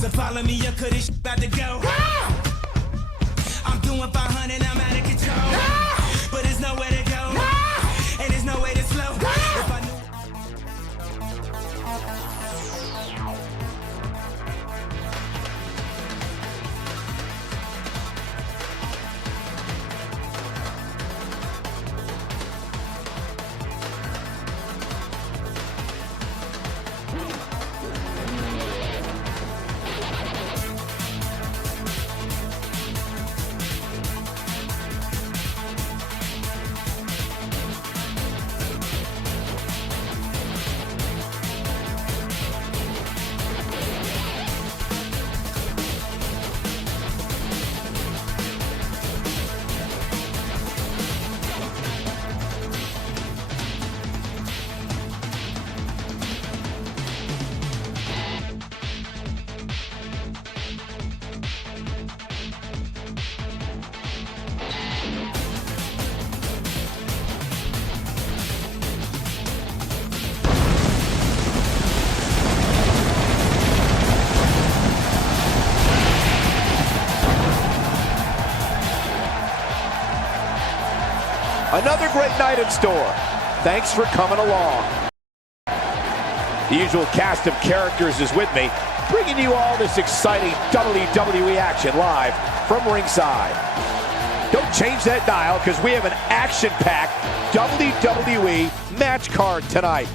So follow me, you could this about to go. I'm doing 500, I'm out of control. But there's nowhere to go, and there's no way to slow. If I knew another great night in store. Thanks for coming along. The usual cast of characters is with me, bringing you all this exciting WWE action live from ringside. Don't change that dial, because we have an action-packed WWE match card tonight.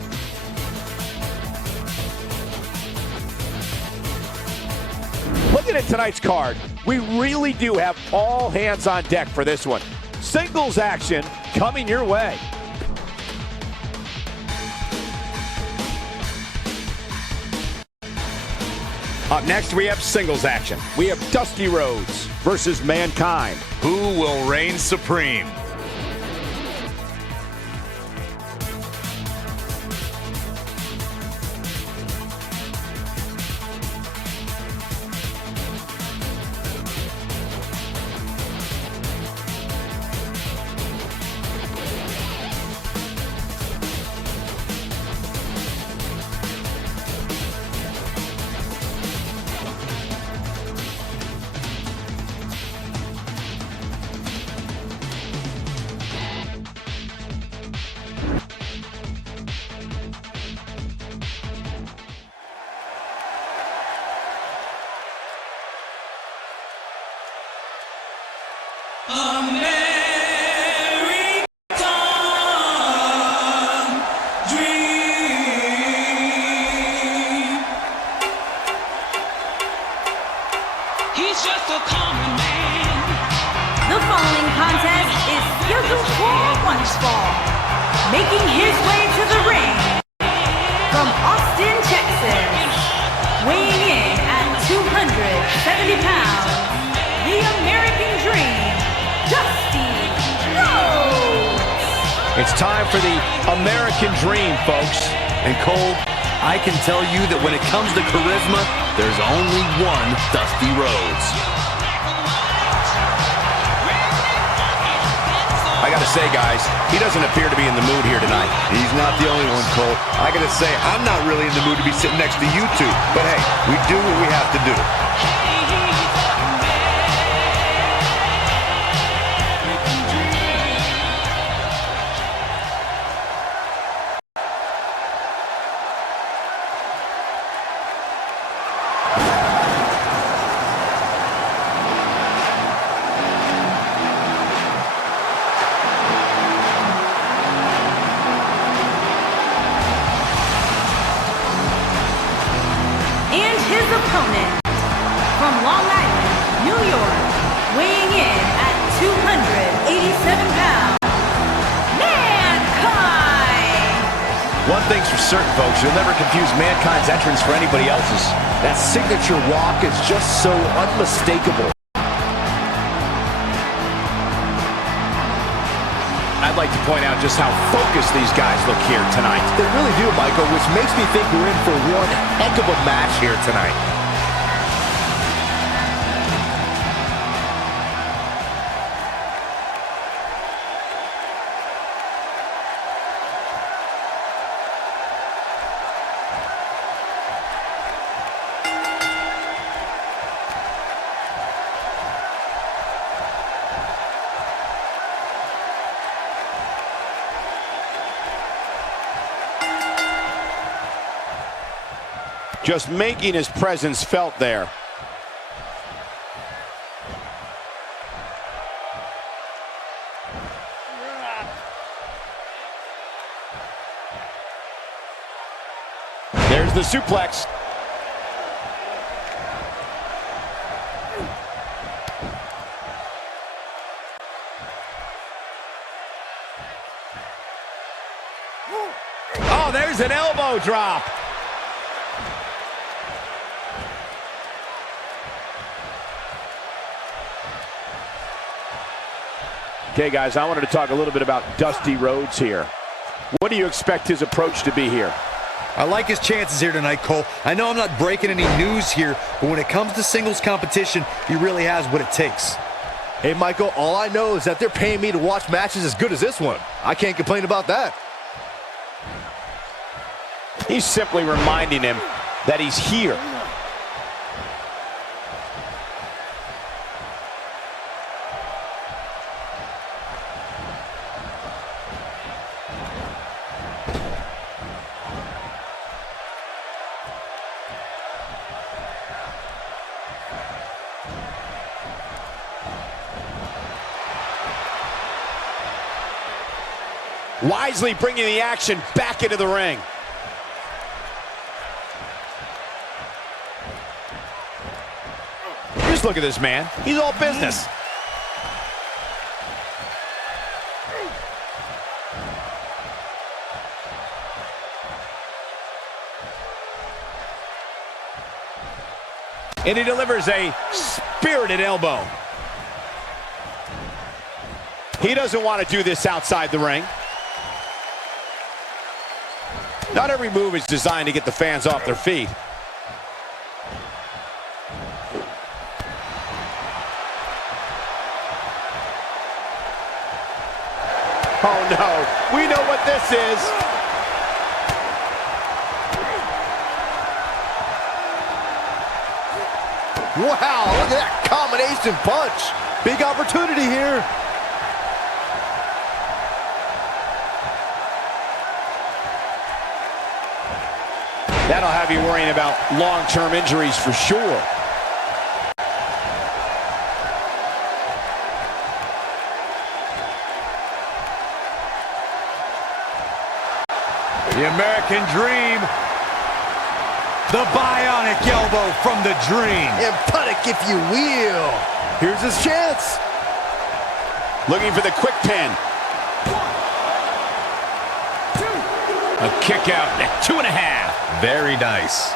Looking at tonight's card, we really do have all hands on deck for this one. Singles action coming your way. Up next, we have singles action. We have Dusty Rhodes versus Mankind. Who will reign supreme? he's just a common man. The following contest is scheduled for one fall. Making his way to the ring from Austin, Texas, weighing in at 270 pounds, the American Dream, Dusty Rhodes. It's time for the American Dream, folks. And Cole, I can tell you that when it comes to charisma, there's only one Dusty Rhodes. I gotta say, guys, he doesn't appear to be in the mood here tonight. He's not the only one, Cole. I gotta say, I'm not really in the mood to be sitting next to you two. But hey, we do what we have to do. Opponent from Long Island, New York, weighing in at 287 pounds, Mankind! One thing's for certain, folks, you'll never confuse Mankind's entrance for anybody else's. That signature walk is just so unmistakable. I'd like to point out just how focused these guys look here tonight. They really do, Michael, which makes me think we're in for one heck of a match here tonight. just making his presence felt there. There's the suplex. Oh, there's an elbow drop. Okay, guys, I wanted to talk a little bit about Dusty Rhodes here. What do you expect his approach to be here? I like his chances here tonight, Cole. I know I'm not breaking any news here, but when it comes to singles competition, he really has what it takes. Hey, Michael, all I know is that they're paying me to watch matches as good as this one. I can't complain about that. He's simply reminding him that he's here. Wisely bringing the action back into the ring. Just look at this man. He's all business. And he delivers a spirited elbow. He doesn't want to do this outside the ring. Not every move is designed to get the fans off their feet. Oh no, we know what this is. Wow, look at that combination punch. Big opportunity here. That'll have you worrying about long-term injuries for sure. The American Dream. The bionic elbow from the Dream. And punic, if you will. Here's his chance. Looking for the quick pin. A kick out at 2.5. Very nice.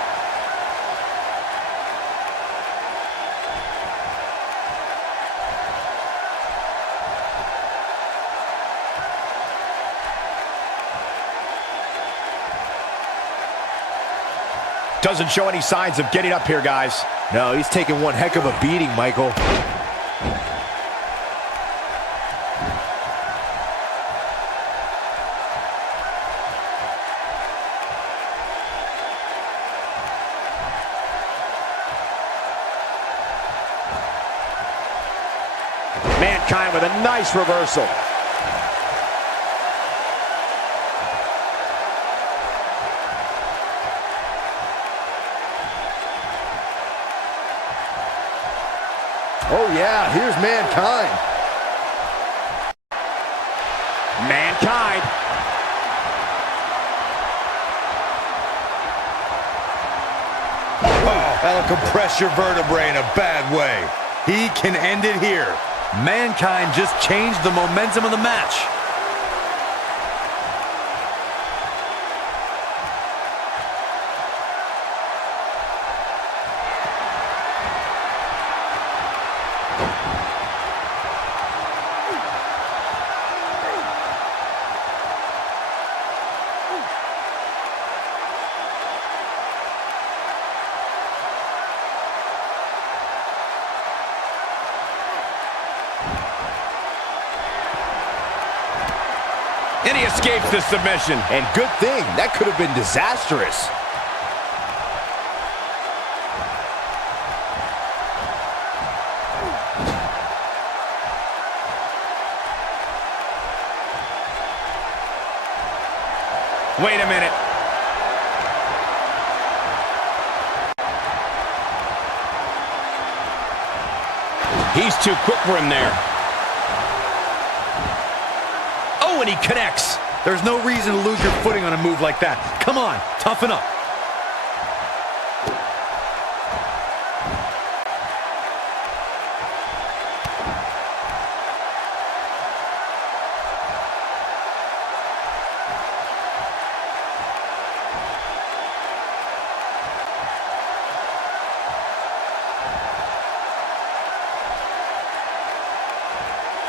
Doesn't show any signs of getting up here, guys. No, he's taking one heck of a beating, Michael. Mankind with a nice reversal. Oh yeah, here's Mankind. Mankind. Oh, that'll compress your vertebrae in a bad way. He can end it here. Mankind just changed the momentum of the match. And he escapes the submission. And good thing, that could have been disastrous. Wait a minute. He's too quick for him there. Oh, and he connects. There's no reason to lose your footing on a move like that. Come on, toughen up.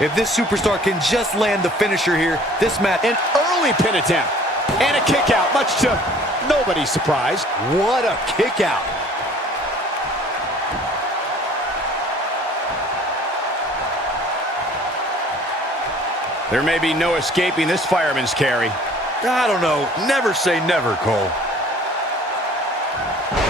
If this superstar can just land the finisher here, this match... An early pin attempt. And a kick out, much to nobody's surprise. What a kick out. There may be no escaping this fireman's carry. I don't know. Never say never, Cole.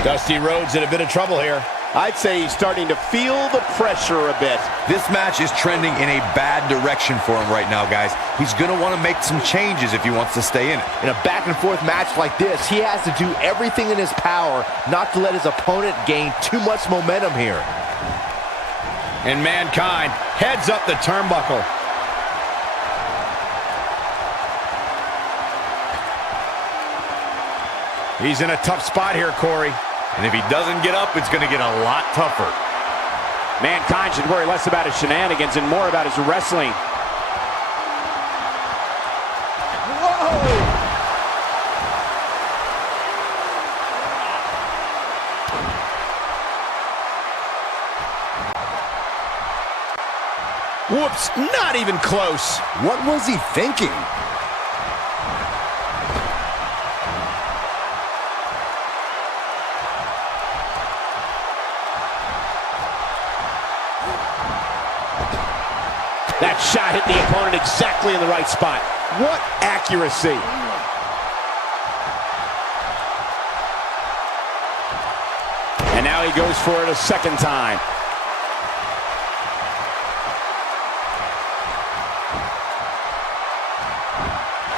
Dusty Rhodes in a bit of trouble here. I'd say he's starting to feel the pressure a bit. This match is trending in a bad direction for him right now, guys. He's going to want to make some changes if he wants to stay in it. In a back-and-forth match like this, he has to do everything in his power not to let his opponent gain too much momentum here. And Mankind heads up the turnbuckle. He's in a tough spot here, Corey. And if he doesn't get up, it's going to get a lot tougher. Mankind should worry less about his shenanigans and more about his wrestling. Whoa! Whoops, not even close. What was he thinking? That shot hit the opponent exactly in the right spot. What accuracy. And now he goes for it a second time.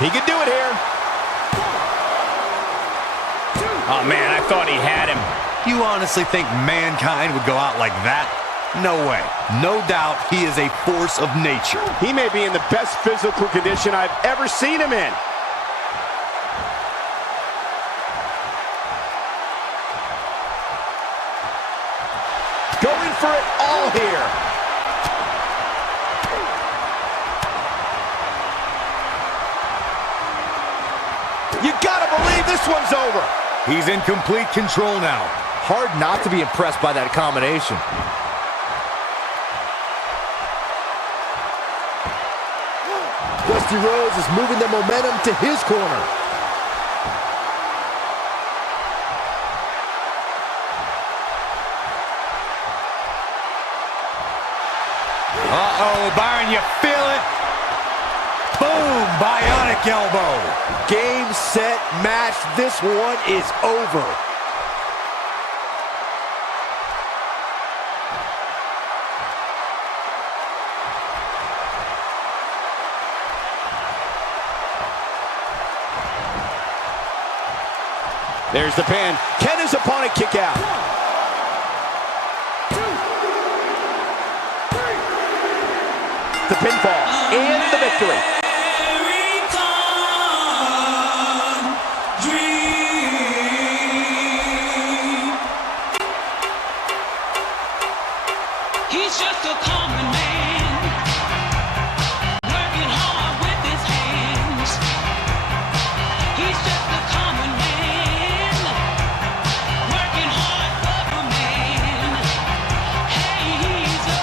He could do it here. Oh, man, I thought he had him. You honestly think Mankind would go out like that? No way. No doubt he is a force of nature. He may be in the best physical condition I've ever seen him in. Going for it all here. You gotta believe this one's over. He's in complete control now. Hard not to be impressed by that combination. Dusty Rhodes is moving the momentum to his corner. Uh-oh, Byron, you feel it? Boom, bionic elbow. Game, set, match. This one is over. There's the pin. Can his opponent kick out? 1, 2, 3. The pinfall and the victory. He's just a common man, working hard with his hands. He's just a common man, working hard for a man. Hey, he's a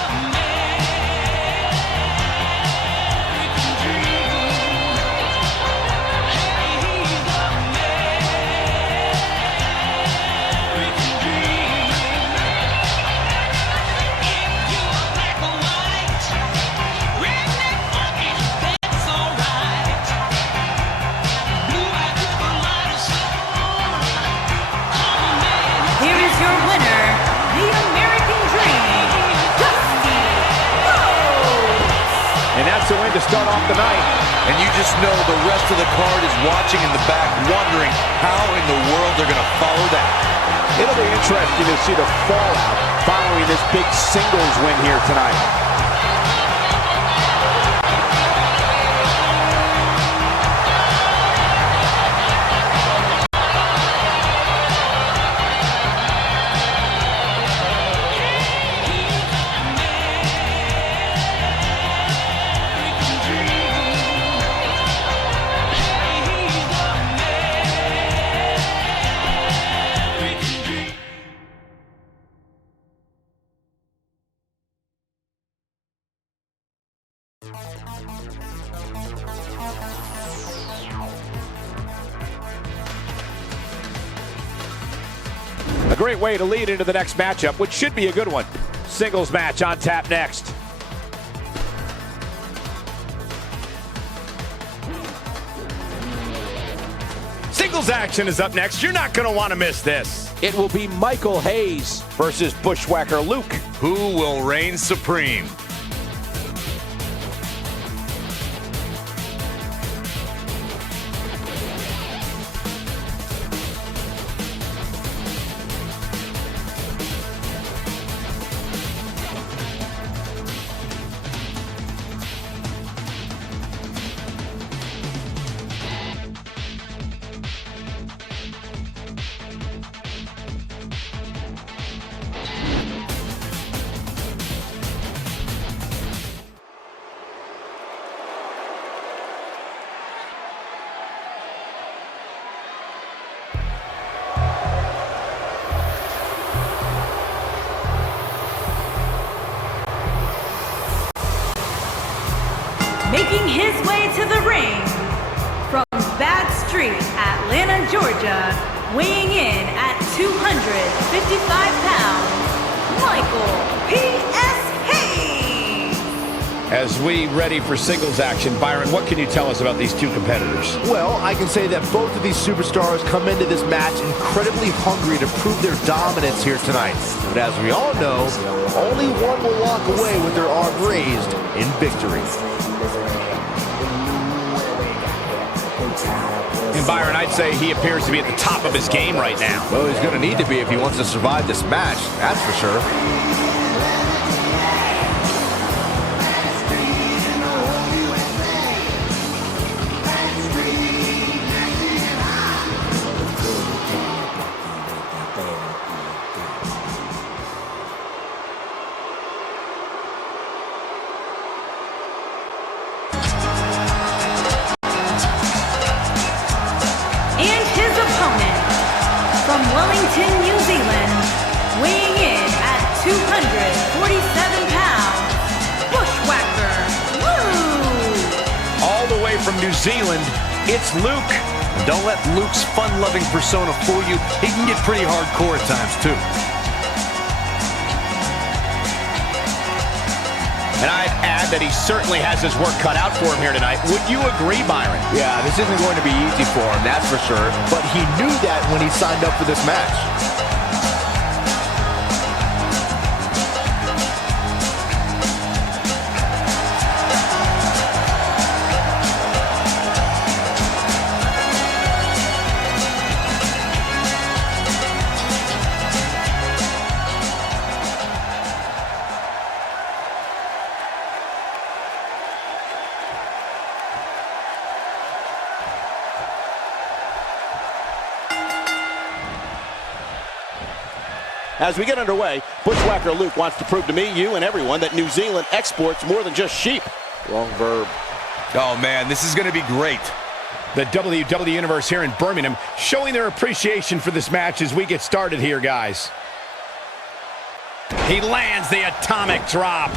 American dream. Hey, he's a American dream. If you are black or white, redneck, funky, that's alright. Blue-eyed with a lot of soul, common man. Here is your winner, the American Dream, Dusty Rhodes. And that's the win to start off the night. And you just know the rest of the card is watching in the back, wondering how in the world they're going to follow that. It'll be interesting to see the fallout following this big singles win here tonight. A great way to lead into the next matchup, which should be a good one. Singles match on tap next. Singles action is up next. You're not going to want to miss this. It will be Michael Hayes versus Bushwhacker Luke. Who will reign supreme? Making his way to the ring from Bad Street, Atlanta, Georgia, weighing in at 255 pounds, Michael P.S. Hayes. As we ready for singles action, Byron, what can you tell us about these two competitors? Well, I can say that both of these superstars come into this match incredibly hungry to prove their dominance here tonight. But as we all know, only one will walk away with their arm raised in victory. And Byron, I'd say he appears to be at the top of his game right now. Well, he's going to need to be if he wants to survive this match, that's for sure. From Wellington, New Zealand, weighing in at 247 pounds, Bushwhacker Luke. All the way from New Zealand, it's Luke. And don't let Luke's fun-loving persona fool you. He can get pretty hardcore at times, too. And I'd add that he certainly has his work cut out for him here tonight. Would you agree, Byron? Yeah, this isn't going to be easy for him, that's for sure. But he knew that when he signed up for this match. As we get underway, Bushwhacker Luke wants to prove to me, you, and everyone that New Zealand exports more than just sheep. Wrong verb. Oh, man, this is going to be great. The WW Universe here in Birmingham showing their appreciation for this match as we get started here, guys. He lands the atomic drop.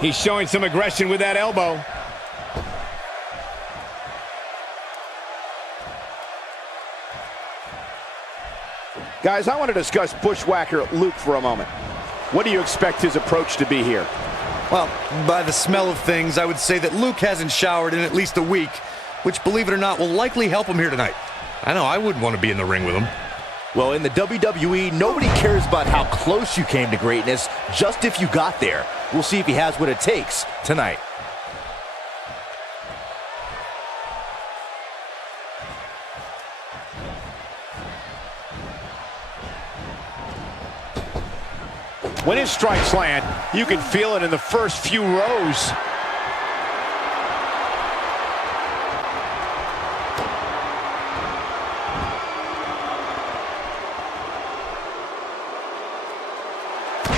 He's showing some aggression with that elbow. Guys, I want to discuss Bushwhacker Luke for a moment. What do you expect his approach to be here? Well, by the smell of things, I would say that Luke hasn't showered in at least a week, which, believe it or not, will likely help him here tonight. I know I wouldn't want to be in the ring with him. Well, in the WWE, nobody cares about how close you came to greatness, just if you got there. We'll see if he has what it takes tonight. When his strikes land, you can feel it in the first few rows.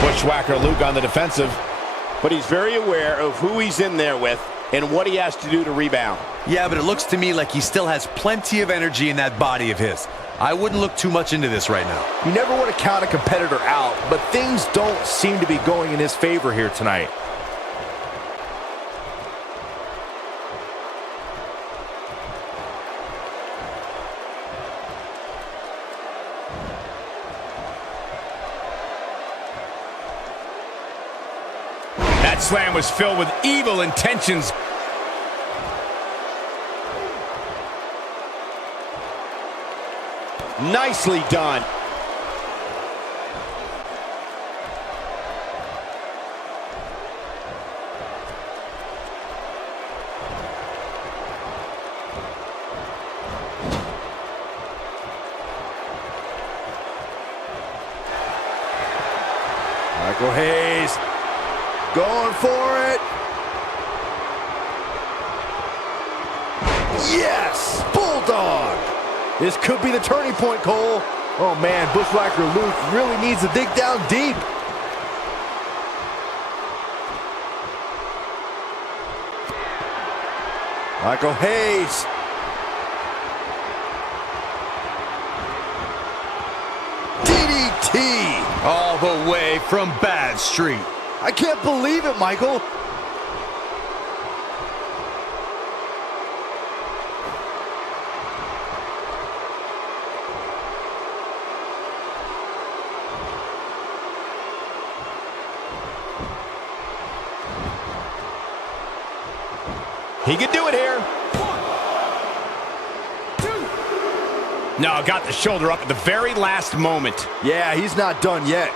Bushwhacker Luke on the defensive, but he's very aware of who he's in there with and what he has to do to rebound. Yeah, but it looks to me like he still has plenty of energy in that body of his. I wouldn't look too much into this right now. You never want to count a competitor out, but things don't seem to be going in his favor here tonight. That slam was filled with evil intentions. Nicely done. Michael Hayes going for it. Yes! Bulldog! This could be the turning point, Cole. Oh man, Bushwhacker Luke really needs to dig down deep. Michael Hayes. DDT! All the way from Bad Street. I can't believe it, Michael. He could do it here. 1, 2. No, got the shoulder up at the very last moment. Yeah, he's not done yet.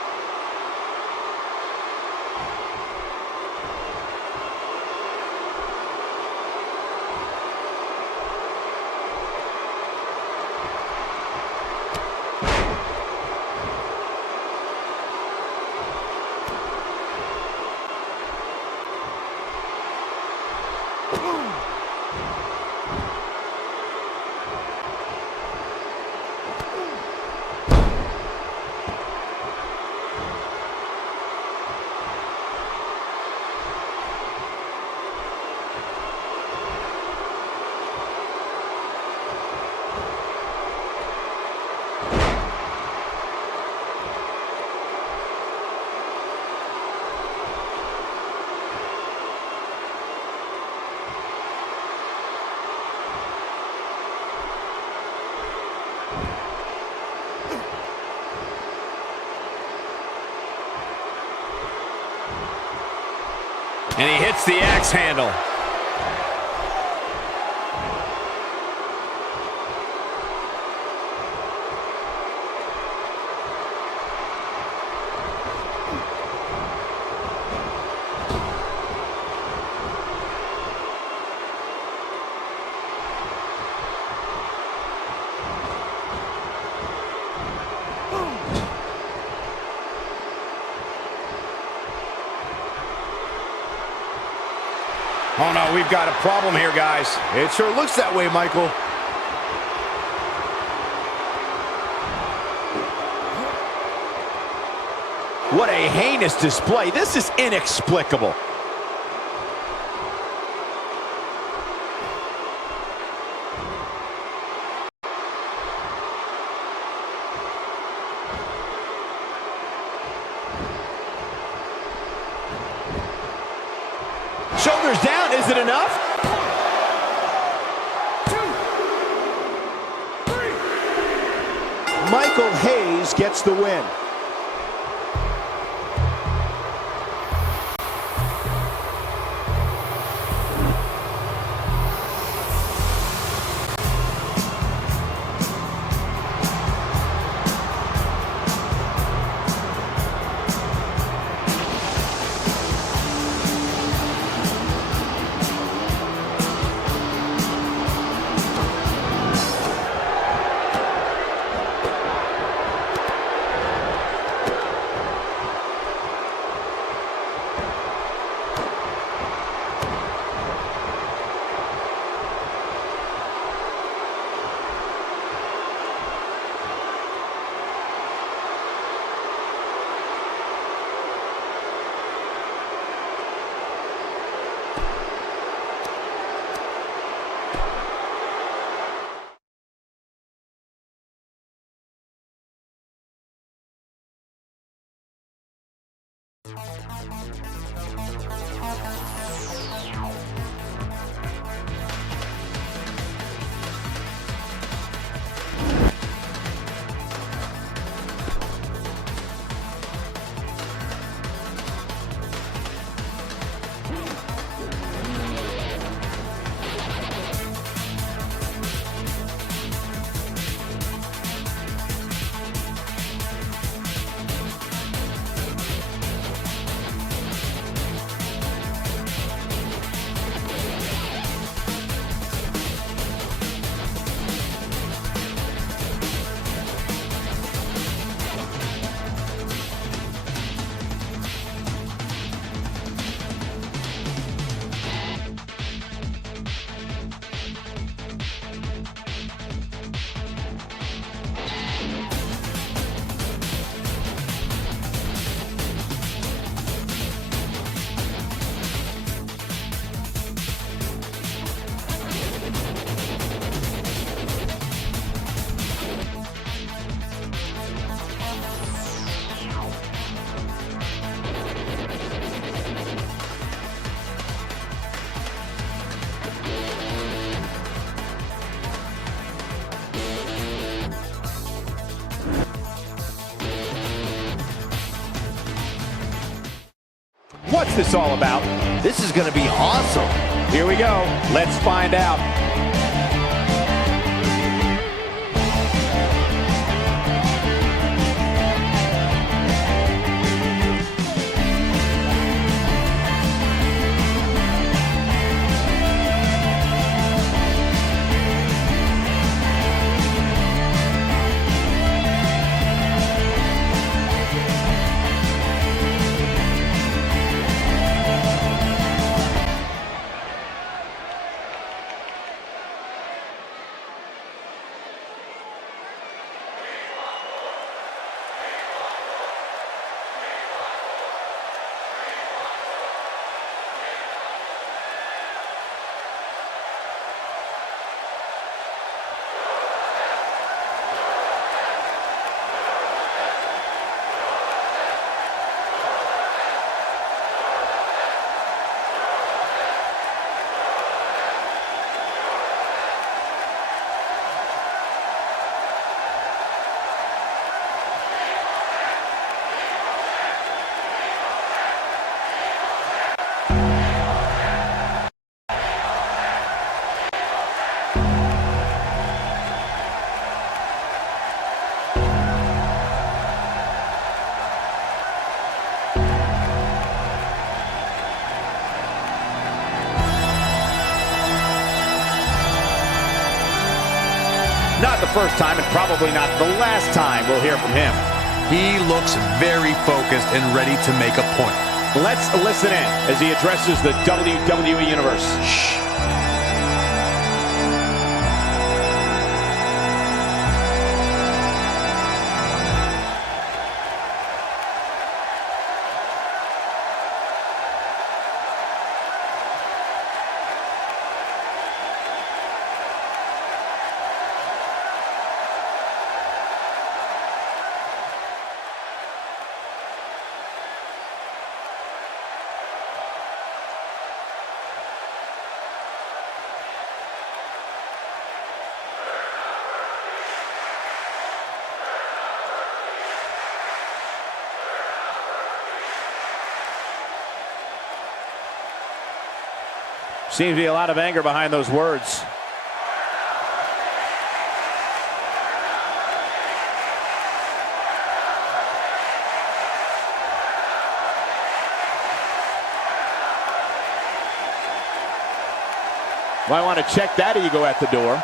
And he hits the axe handle. Oh no, we've got a problem here, guys. It sure looks that way, Michael. What a heinous display. This is inexplicable. Shoulders down, is it enough? 1, 2, 3. Michael Hayes gets the win. What's this all about? This is going to be awesome. Here we go. Let's find out. Not the first time and probably not the last time we'll hear from him. He looks very focused and ready to make a point. Let's listen in as he addresses the WWE Universe. Shh. Seems to be a lot of anger behind those words. Might want to check that ego at the door.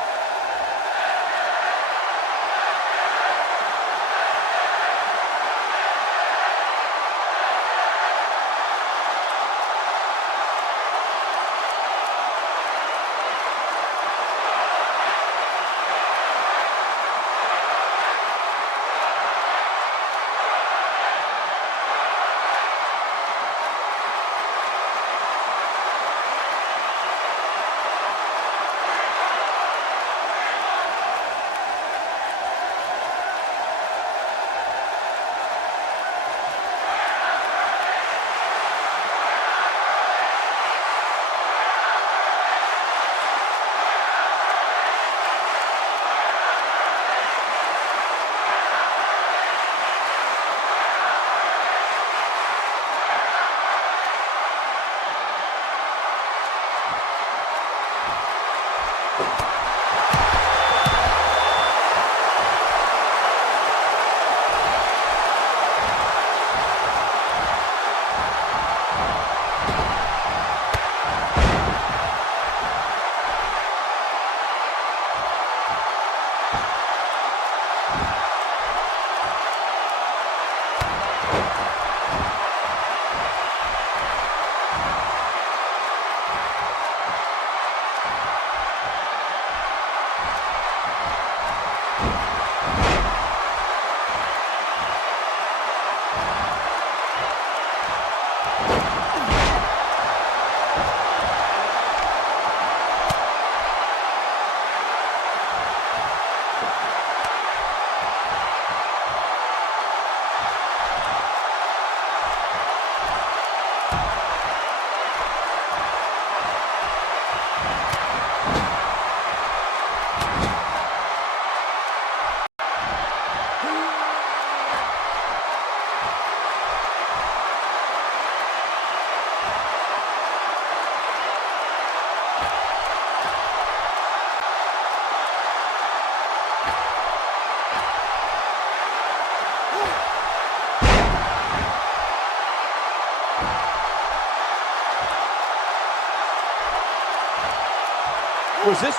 Was this?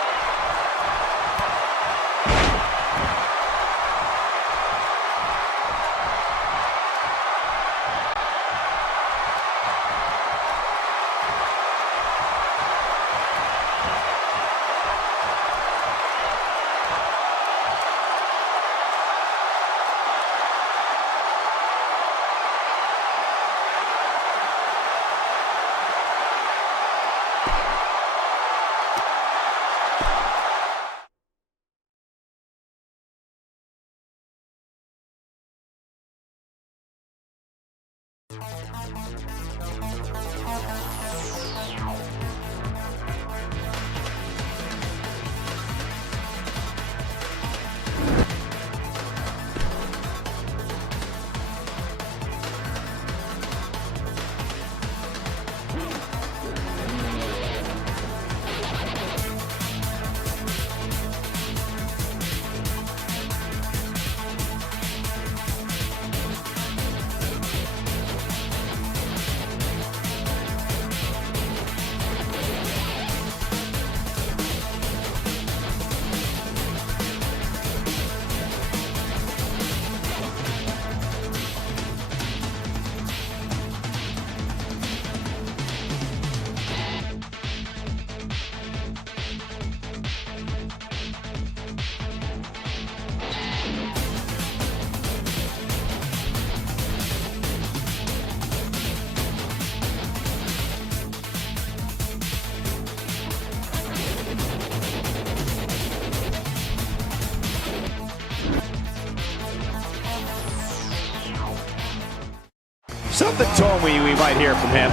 Something told me we might hear from him.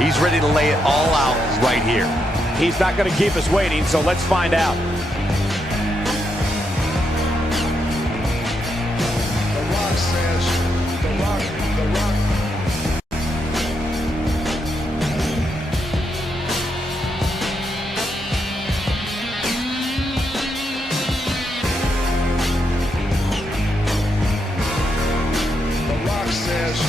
He's ready to lay it all out right here. He's not going to keep us waiting, so let's find out. The Rock says, The Rock. The Rock says.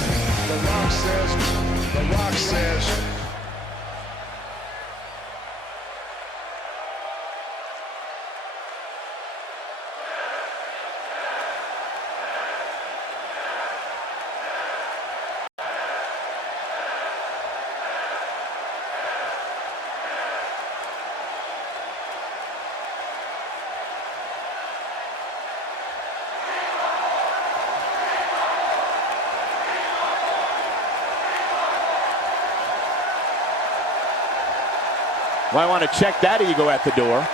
Might want to check that ego at the door.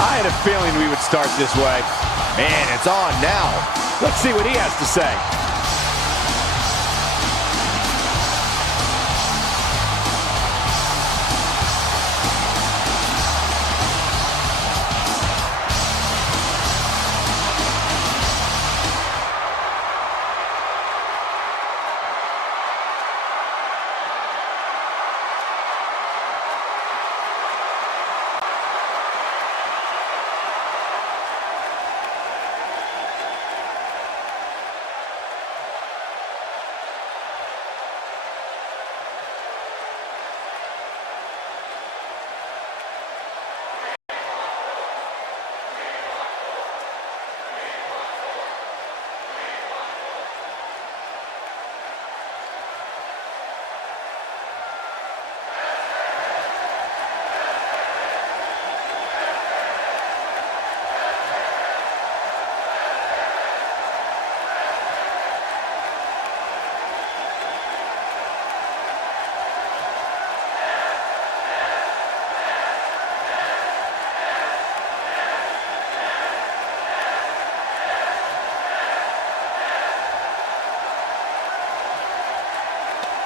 I had a feeling we would start this way. Man, it's on now. Let's see what he has to say.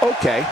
Okay.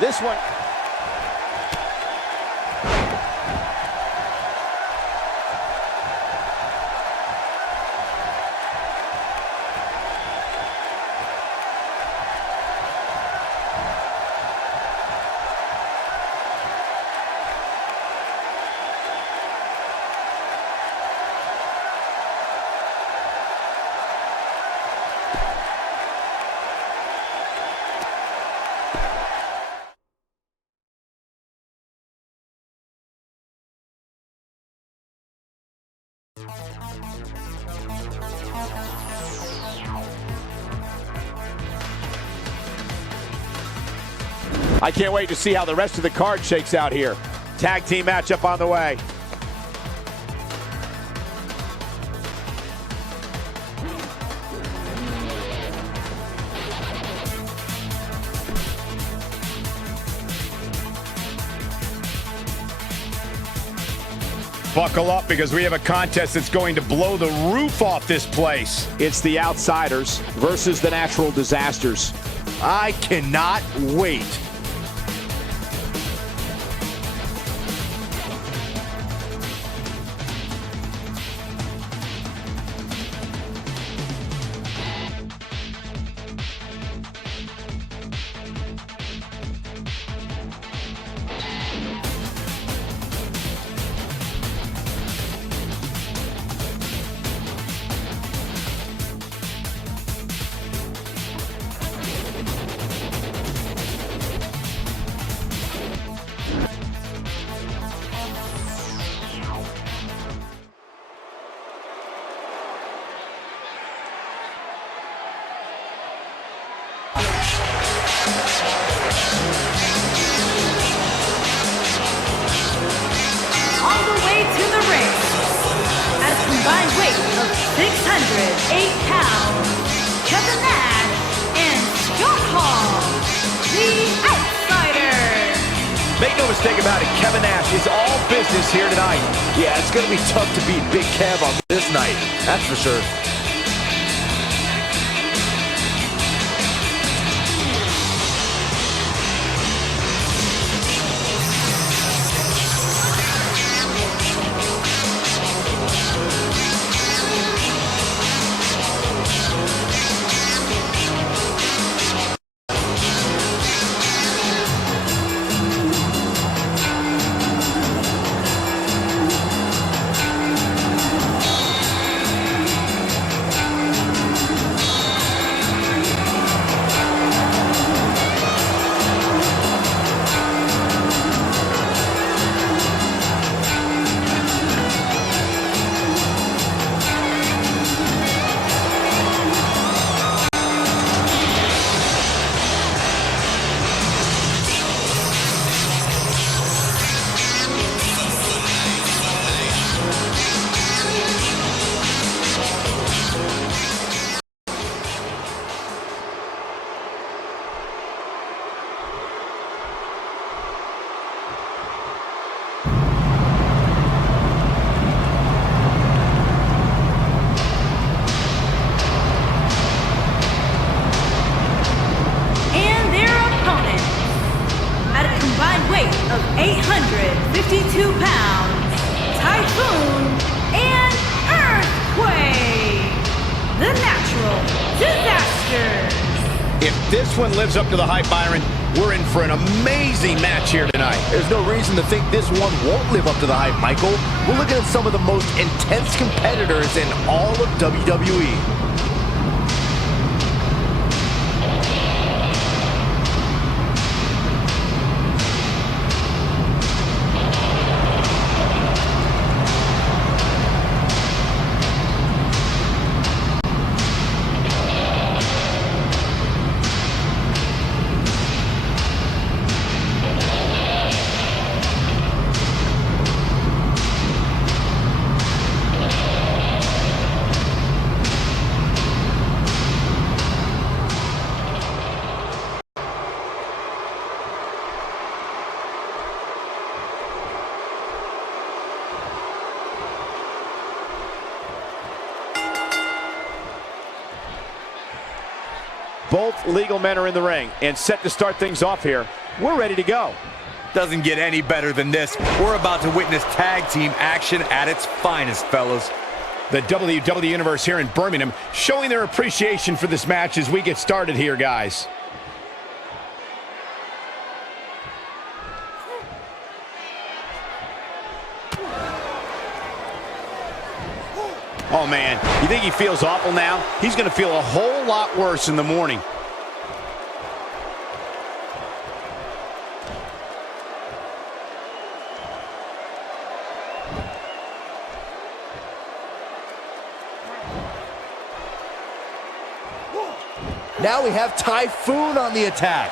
This one. I can't wait to see how the rest of the card shakes out here. Tag team matchup on the way. Buckle up because we have a contest that's going to blow the roof off this place. It's the Outsiders versus the Natural Disasters. I cannot wait. On the way to the ring, at a combined weight of 608 pounds, Kevin Nash and Scott Hall, the Outsider. Make no mistake about it, Kevin Nash is all business here tonight. Yeah, it's going to be tough to beat Big Kev on this night, that's for sure. 852 pounds, Typhoon and Earthquake, the natural disaster. If this one lives up to the hype, Byron, we're in for an amazing match here tonight. There's no reason to think this one won't live up to the hype, Michael. We're looking at some of the most intense competitors in all of WWE. Both legal men are in the ring and set to start things off here. We're ready to go. Doesn't get any better than this. We're about to witness tag team action at its finest, fellas. The WW Universe here in Birmingham showing their appreciation for this match as we get started here, guys. Oh, man, you think he feels awful now? He's going to feel a whole lot worse in the morning. Now we have Typhoon on the attack.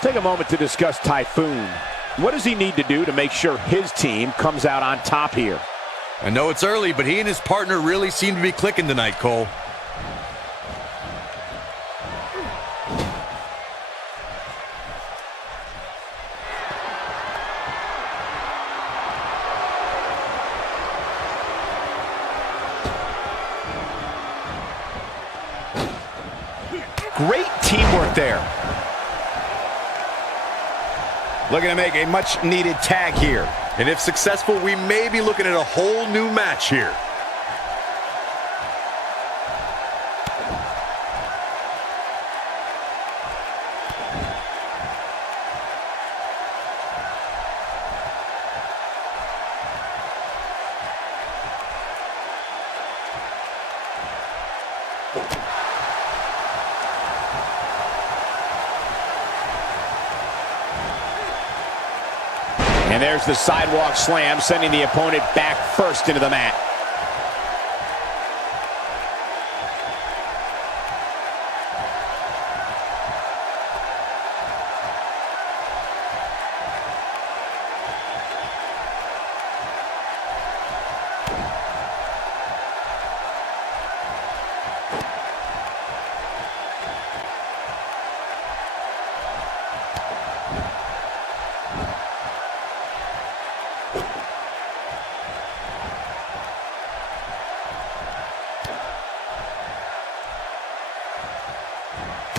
Take a moment to discuss Typhoon. What does he need to do to make sure his team comes out on top here? I know it's early, but he and his partner really seem to be clicking tonight, Cole. Great teamwork there. Looking to make a much-needed tag here. And if successful, we may be looking at a whole new match here. And there's the sidewalk slam, sending the opponent back first into the mat.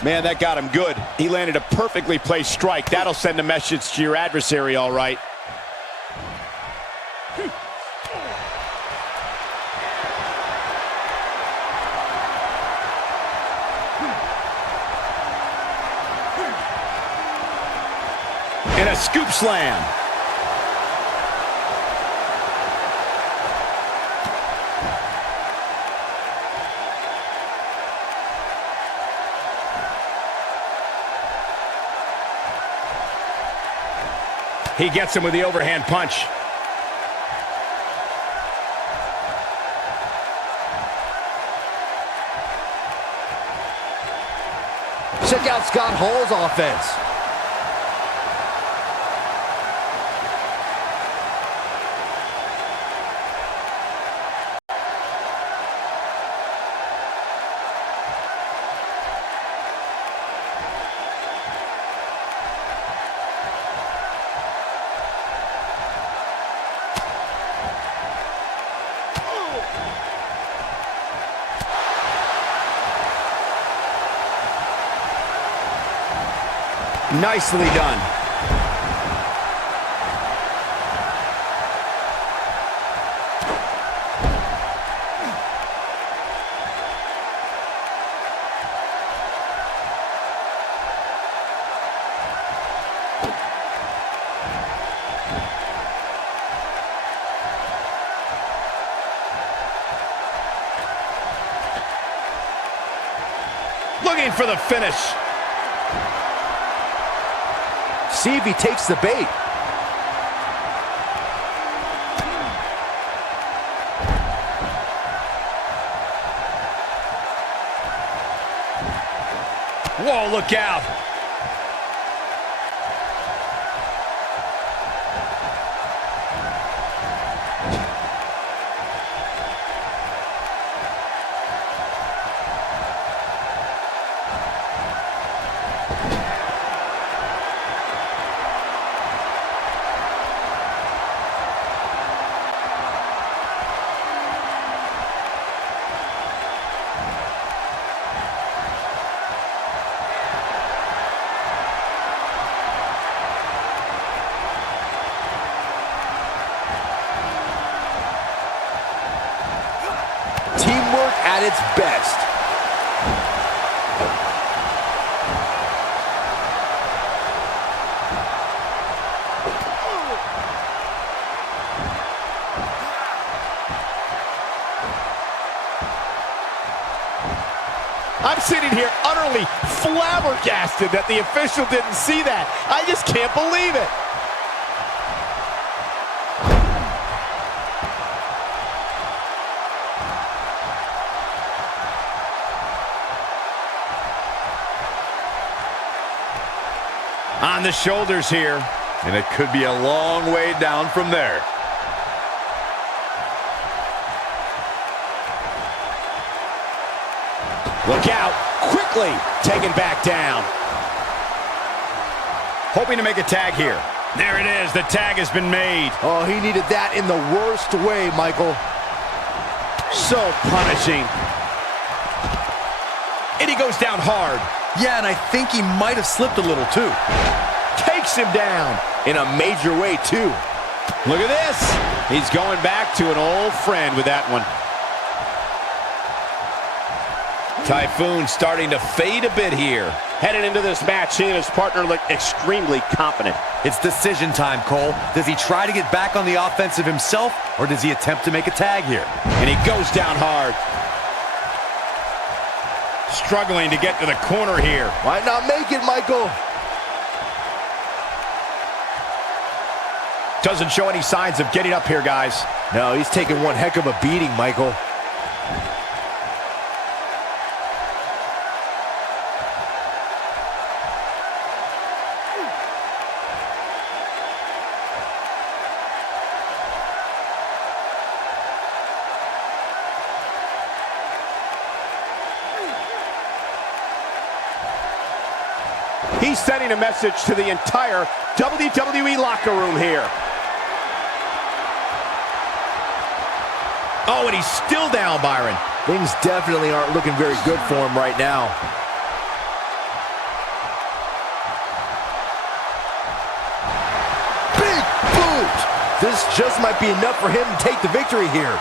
Man, that got him good. He landed a perfectly placed strike. That'll send a message to your adversary, all right. And a scoop slam. He gets him with the overhand punch. Check out Scott Hall's offense. Nicely done. Looking for the finish. See if he takes the bait. Whoa, look out. Teamwork at its best. I'm sitting here utterly flabbergasted that the official didn't see that. I just can't believe it. On the shoulders here. And it could be a long way down from there. Look out. Quickly taken back down. Hoping to make a tag here. There it is. The tag has been made. Oh, he needed that in the worst way, Michael. So punishing. And he goes down hard. Yeah, and I think he might have slipped a little too. Takes him down. In a major way, too. Look at this. He's going back to an old friend with that one. Typhoon starting to fade a bit here. Headed into this match, he and his partner look extremely confident. It's decision time, Cole. Does he try to get back on the offensive himself, or does he attempt to make a tag here? And he goes down hard. Struggling to get to the corner here. Might not make it, Michael. Doesn't show any signs of getting up here, guys. No, he's taking one heck of a beating, Michael. He's sending a message to the entire WWE locker room here. Oh, and he's still down, Byron. Things definitely aren't looking very good for him right now. Big boot! This just might be enough for him to take the victory here.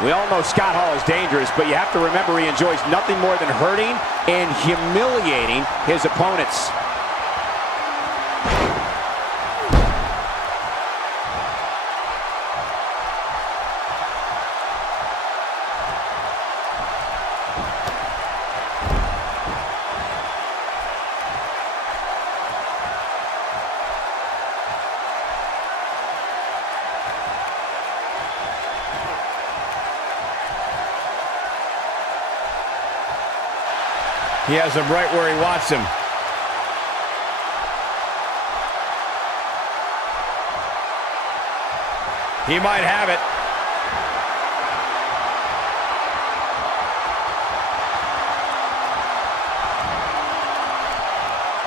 We all know Scott Hall is dangerous, but you have to remember he enjoys nothing more than hurting and humiliating his opponents. He has him right where he wants him. He might have it.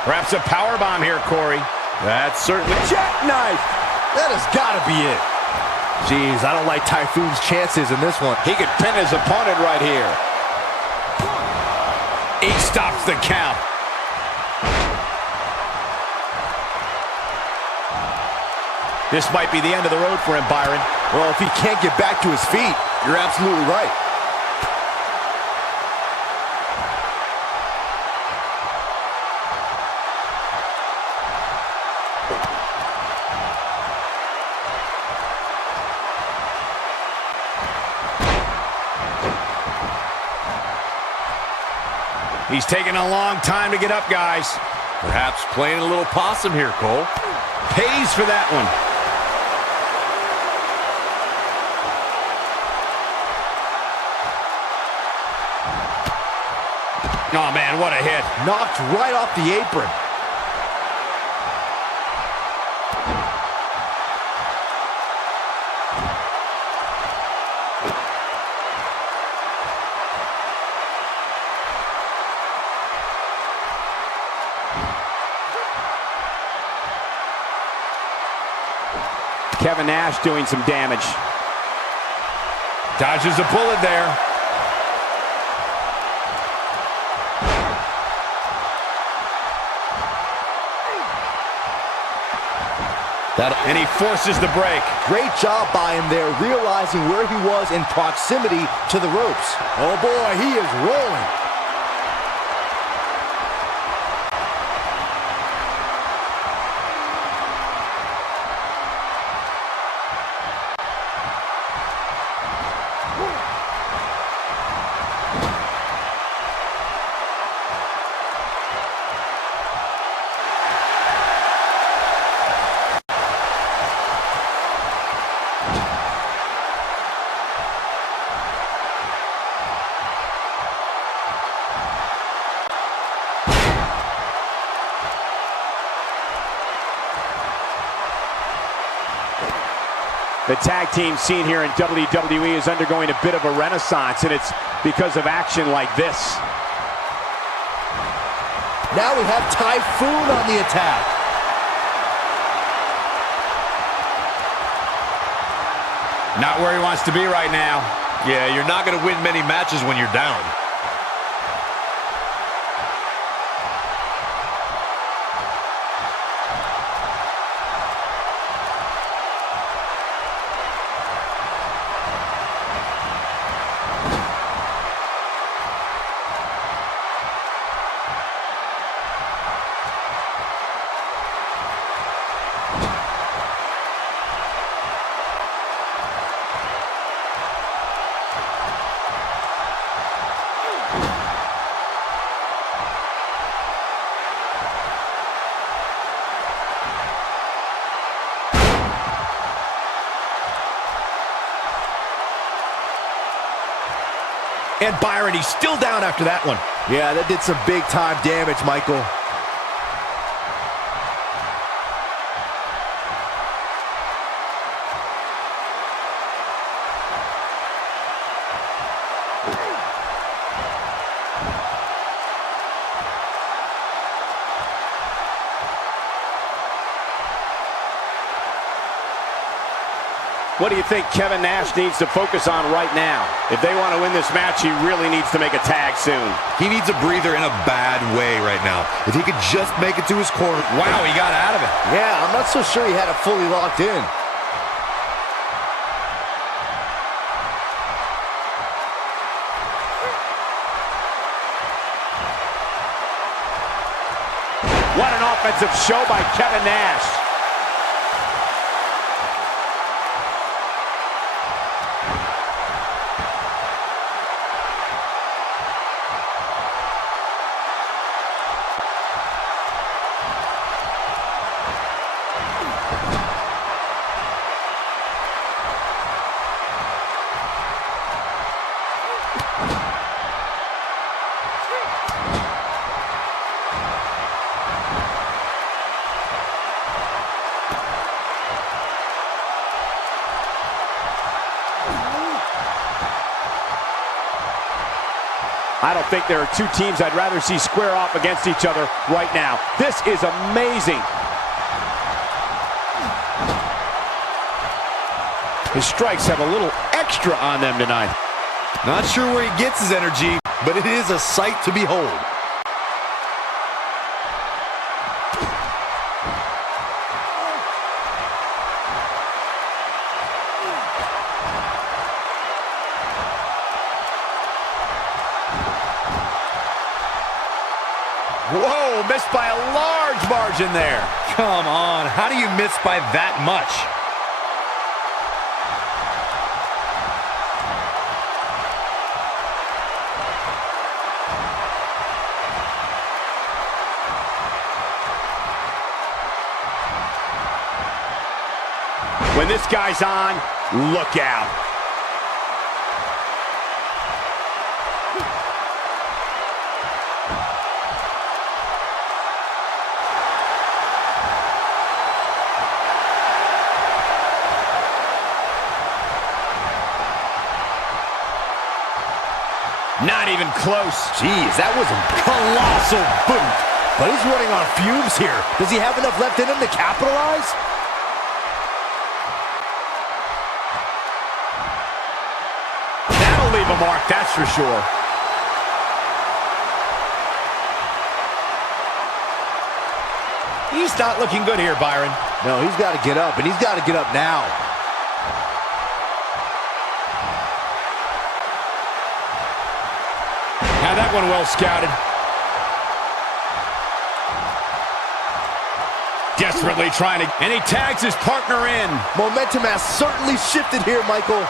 Perhaps a powerbomb here, Corey. That's certainly jackknife. That has got to be it. Jeez, I don't like Typhoon's chances in this one. He could pin his opponent right here. he stops the count. This might be the end of the road for him, Byron. Well, if he can't get back to his feet, you're absolutely right. He's taking a long time to get up, guys. Perhaps playing a little possum here, Cole. Pays for that one. Oh, man, what a hit. Knocked right off the apron. Kevin Nash doing some damage. Dodges a bullet there. And he forces the break. Great job by him there, realizing where he was in proximity to the ropes. Oh boy, he is rolling. The tag team scene here in WWE is undergoing a bit of a renaissance, and it's because of action like this. Now we have Typhoon on the attack. Not where he wants to be right now. Yeah, you're not going to win many matches when you're down. And Byron, he's still down after that one. Yeah, that did some big-time damage, Michael. What do you think Kevin Nash needs to focus on right now? If they want to win this match, he really needs to make a tag soon. He needs a breather in a bad way right now. If he could just make it to his corner. Wow, he got out of it. Yeah, I'm not so sure he had it fully locked in. What an offensive show by Kevin Nash. I don't think there are two teams I'd rather see square off against each other right now. This is amazing. His strikes have a little extra on them tonight. Not sure where he gets his energy, but it is a sight to behold. Whoa, missed by a large margin there. Come on, how do you miss by that much? When this guy's on, look out. Not even close. Jeez, that was a colossal boot. But he's running on fumes here. Does he have enough left in him to capitalize? That'll leave a mark, that's for sure. He's not looking good here, Byron. No, he's got to get up, and he's got to get up now. Now that one well scouted. Desperately trying to, and he tags his partner in. Momentum has certainly shifted here, Michael.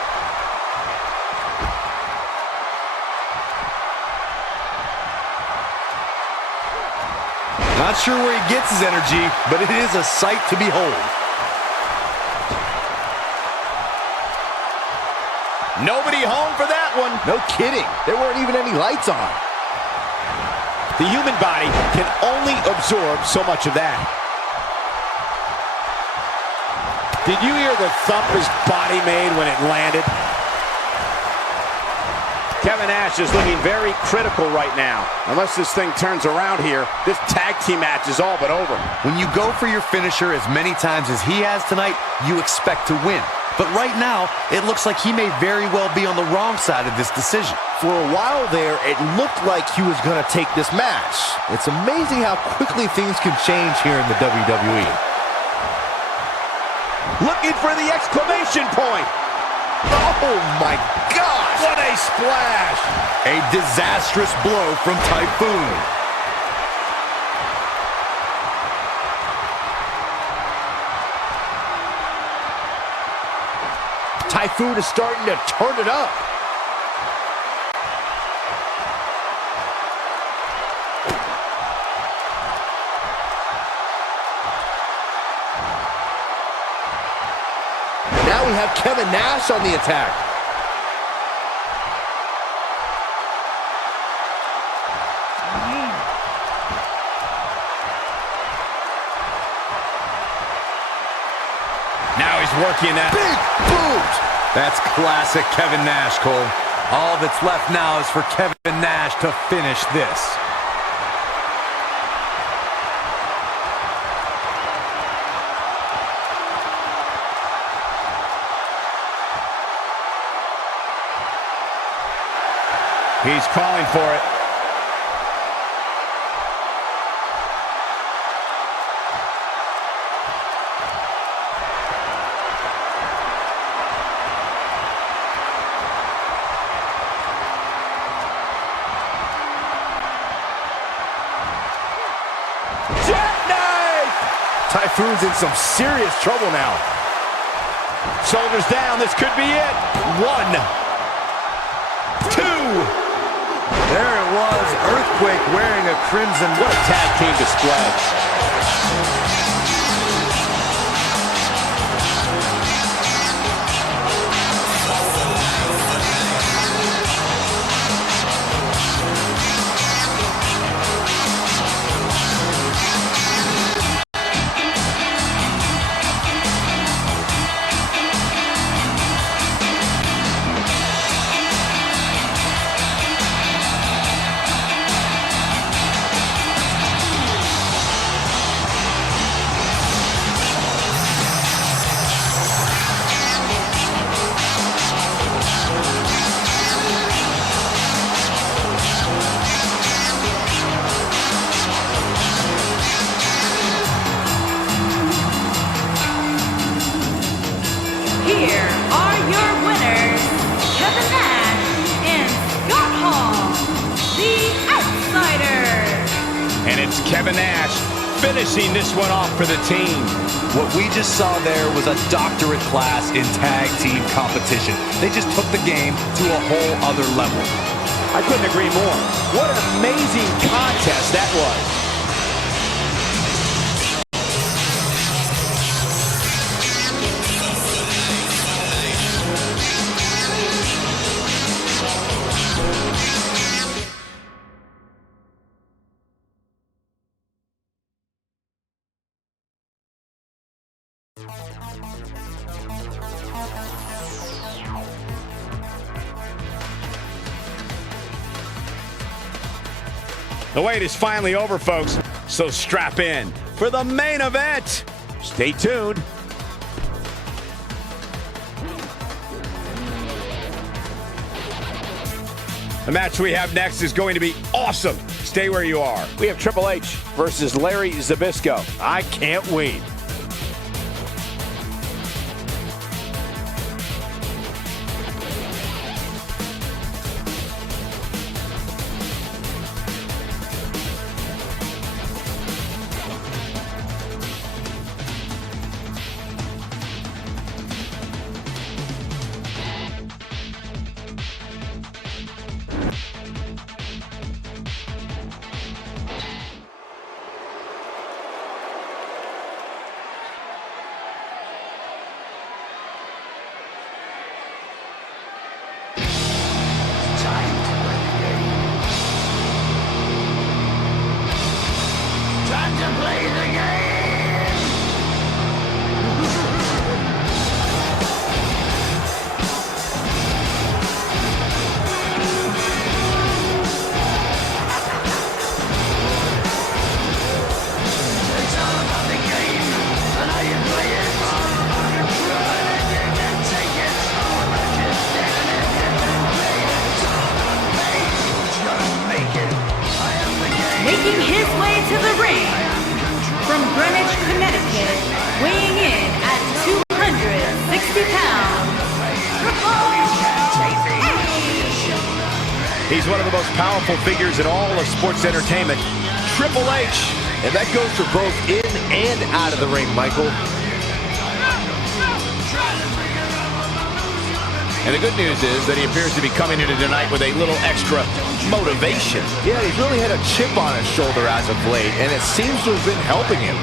Not sure where he gets his energy, but it is a sight to behold. Nobody home for that one. No kidding. There weren't even any lights on. The human body can only absorb so much of that. Did you hear the thump his body made when it landed? Kevin Nash is looking very critical right now. Unless this thing turns around here, this tag team match is all but over. When you go for your finisher as many times as he has tonight, you expect to win. But right now, it looks like he may very well be on the wrong side of this decision. For a while there, it looked like he was going to take this match. It's amazing how quickly things can change here in the WWE. Looking for the exclamation point. Oh my gosh! What a splash! A disastrous blow from Typhoon. Typhoon is starting to turn it up. Now we have Kevin Nash on the attack. Now he's working that. Big boot! That's classic Kevin Nash, Cole. All that's left now is for Kevin Nash to finish this. He's calling for it. Typhoon's in some serious trouble now. Shoulders down, this could be it. 1, 2. There it was, Earthquake wearing a crimson. What a tag team display. it's Kevin Nash finishing this one off for the team. What we just saw there was a doctorate class in tag team competition. They just took the game to a whole other level. I couldn't agree more. What an amazing contest that was. The wait is finally over, folks, so strap in for the main event. Stay tuned. The match we have next is going to be awesome. Stay where you are. We have Triple H versus Larry Zbyszko. I can't wait. Making his way to the ring from Greenwich, Connecticut, weighing in at 260 pounds, Triple H. He's one of the most powerful figures in all of sports entertainment, Triple H. And that goes for both in and out of the ring, Michael. And the good news is that he appears to be coming into tonight with a little extra motivation. Yeah, he's really had a chip on his shoulder as of late, and it seems to have been helping him.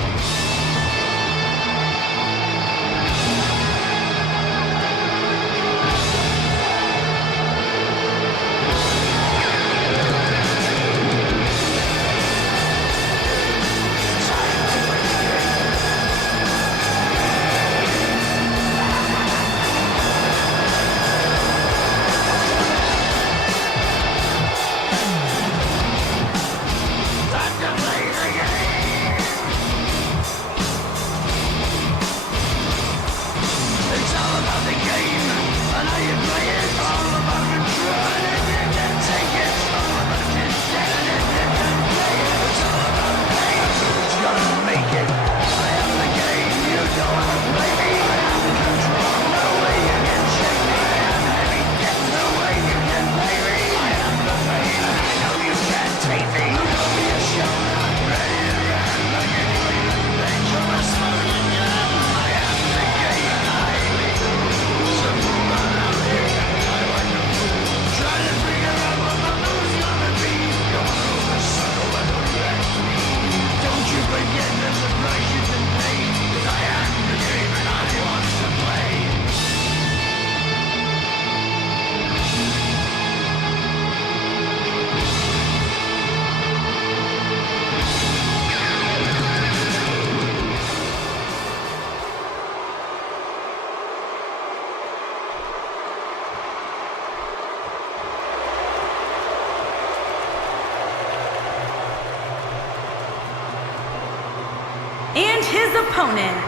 And his opponent,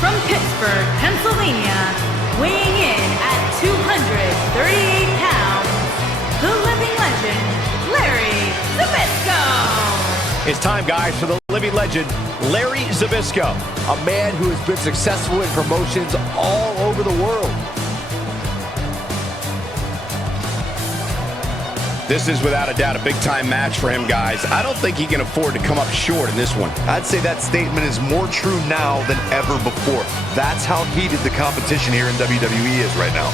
from Pittsburgh, Pennsylvania, weighing in at 238 pounds, the living legend, Larry Zbyszko. It's time, guys, for the living legend, Larry Zbyszko. A man who has been successful in promotions all over the world. This is without a doubt a big-time match for him, guys. I don't think he can afford to come up short in this one. I'd say that statement is more true now than ever before. That's how heated the competition here in WWE is right now.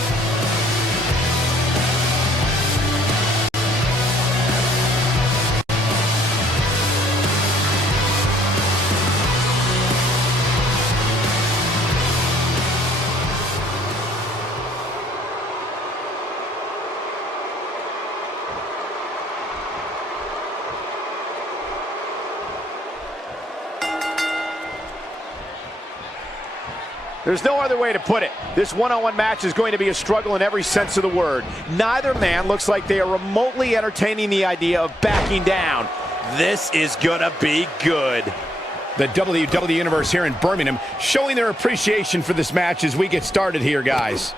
There's no other way to put it. This one-on-one match is going to be a struggle in every sense of the word. Neither man looks like they are remotely entertaining the idea of backing down. This is gonna be good. The WWE Universe here in Birmingham showing their appreciation for this match as we get started here, guys.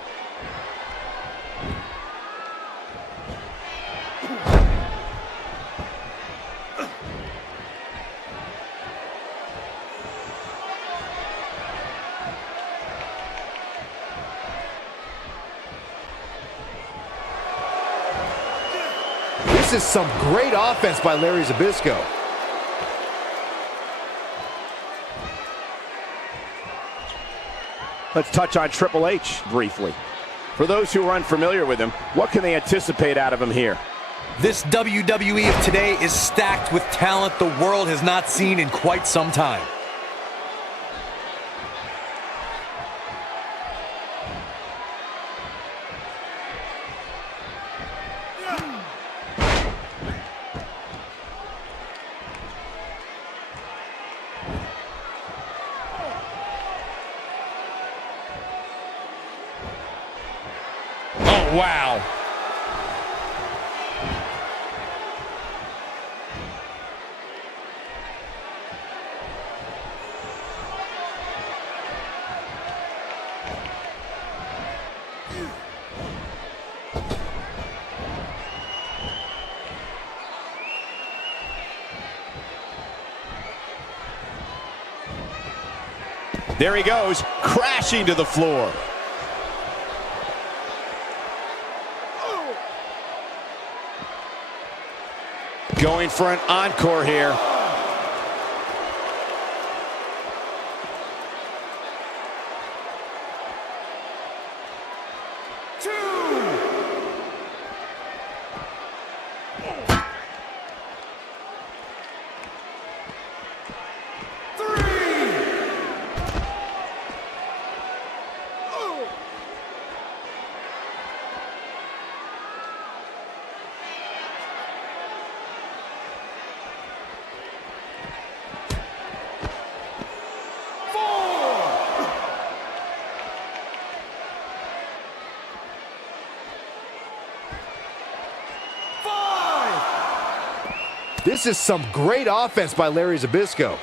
This is some great offense by Larry ZBYSZKO. Let's touch on Triple H briefly. For those who are unfamiliar with him, what can they anticipate out of him here? This WWE of today is stacked with talent the world has not seen in quite some time. Oh, wow. There he goes, crashing to the floor. Going for an encore here. This is some great offense by Larry ZBYSZKO.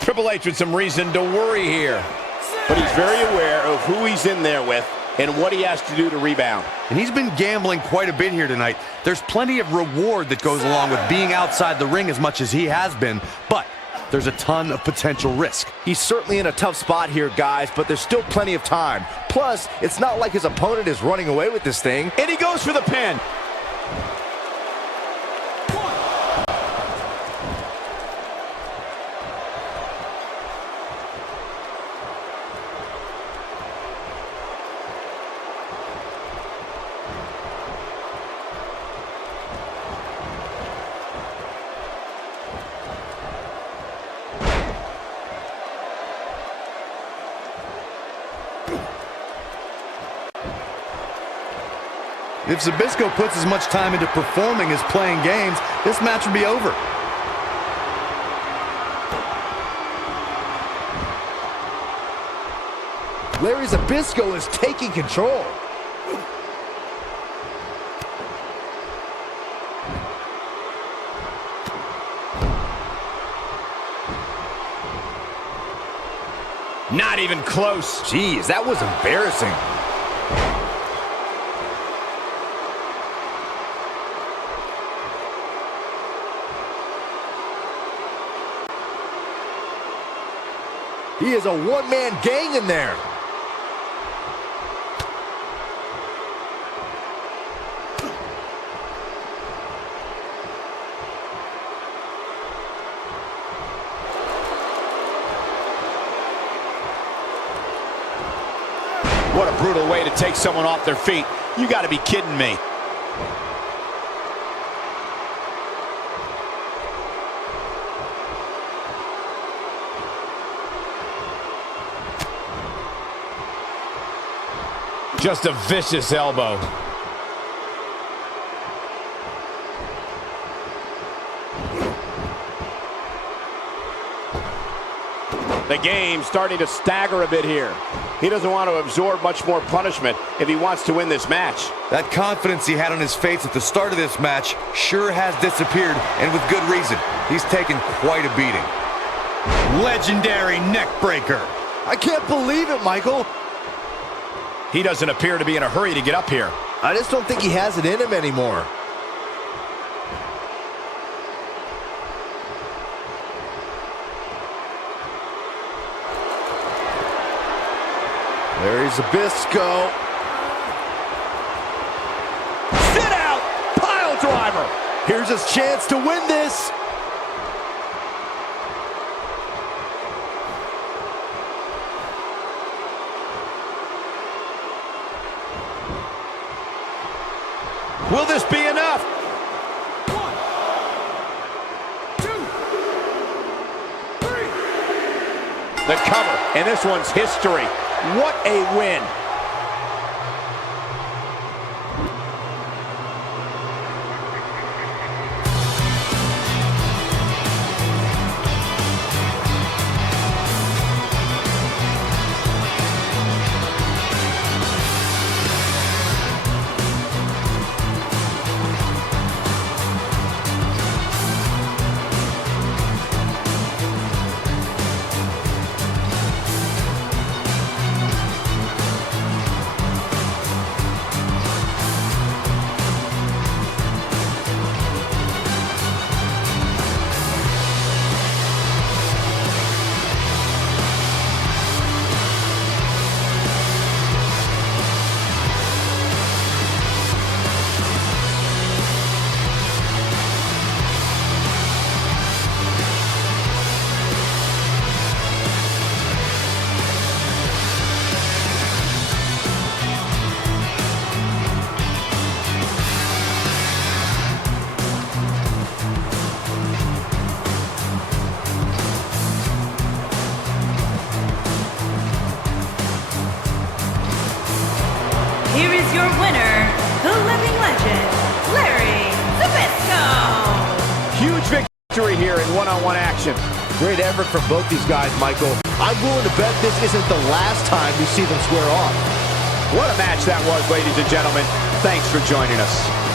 Triple H with some reason to worry here. But he's very aware of who he's in there with and what he has to do to rebound. And he's been gambling quite a bit here tonight. There's plenty of reward that goes along with being outside the ring as much as he has been, but there's a ton of potential risk. He's certainly in a tough spot here, guys, but there's still plenty of time. Plus, it's not like his opponent is running away with this thing. And he goes for the pin. If ZBYSZKO puts as much time into performing as playing games, this match would be over. Larry ZBYSZKO is taking control. Not even close. Jeez, that was embarrassing. He is a one-man gang in there. What a brutal way to take someone off their feet. You got to be kidding me. Just a vicious elbow. The game's starting to stagger a bit here. He doesn't want to absorb much more punishment if he wants to win this match. That confidence he had on his face at the start of this match sure has disappeared, and with good reason. He's taken quite a beating. Legendary neck breaker. I can't believe it, Michael. He doesn't appear to be in a hurry to get up here. I just don't think he has it in him anymore. There's ZBYSZKO. Sit out! Pile driver! Here's his chance to win this. Will this be enough? 1, 2, 3. The cover, and this one's history. What a win. Here is your winner, the living legend, Larry ZBYSZKO. Huge victory here in one-on-one action. Great effort from both these guys, Michael. I'm willing to bet this isn't the last time you see them square off. What a match that was, ladies and gentlemen. Thanks for joining us.